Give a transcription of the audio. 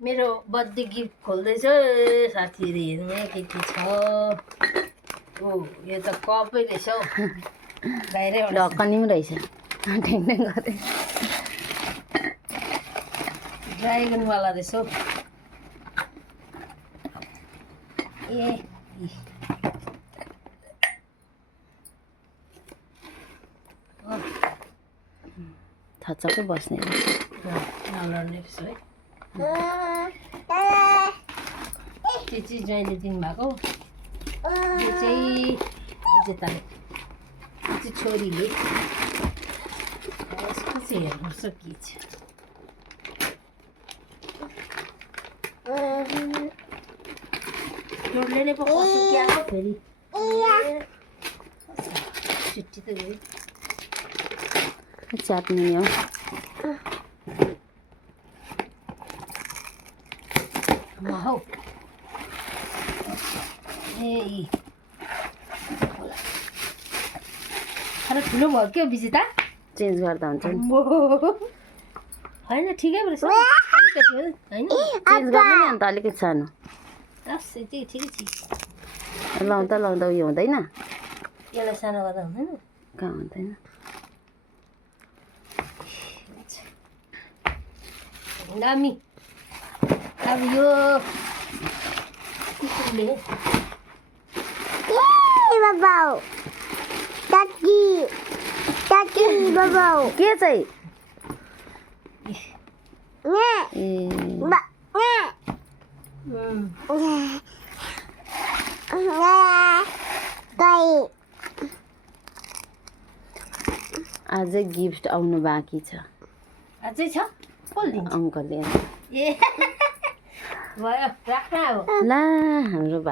मेरो birthday gift खोल्दैछु साथीहरू हेर्नु है के के छ। ओ यो त कपै रहेछ हौ बाहिरै ढक्कनी पनि रहेछ ढेङढेङ गरे ड्राइगनवाला रहेछ हौ। ए थचक्कै बस्ने नलड्ने रहेछ है। त्यो चाहिँ जहिले दिनुभएको यो चाहिँ विजेताले यो चाहिँ छोरीले यसको चाहिँ हेर्नुपर्छ के छ। जोडले नै पकाउँछु क्या हो फेरि छुट्टी त गयो च्यात्ने हो हौ ए तर ठुलो भयो क्या विजेता चेन्ज गर्दा हुन्छ नि होइन ठिकै रहेछ अलिकति हो होइन चेन्ज गर्नु नि अन्त अलिकति सानो त्यही ठिकै छ। लाउँदा उयो हुँदैन यसलाई सानो गर्दा हुँदैन कहाँ हुँदैन दामी। अब यो कुकुरले के चाहिँ अझै गिफ्ट आउनु बाँकी छ अझै छ अङ्कलले ए भयो राख्न अब ला हाम्रो भाइ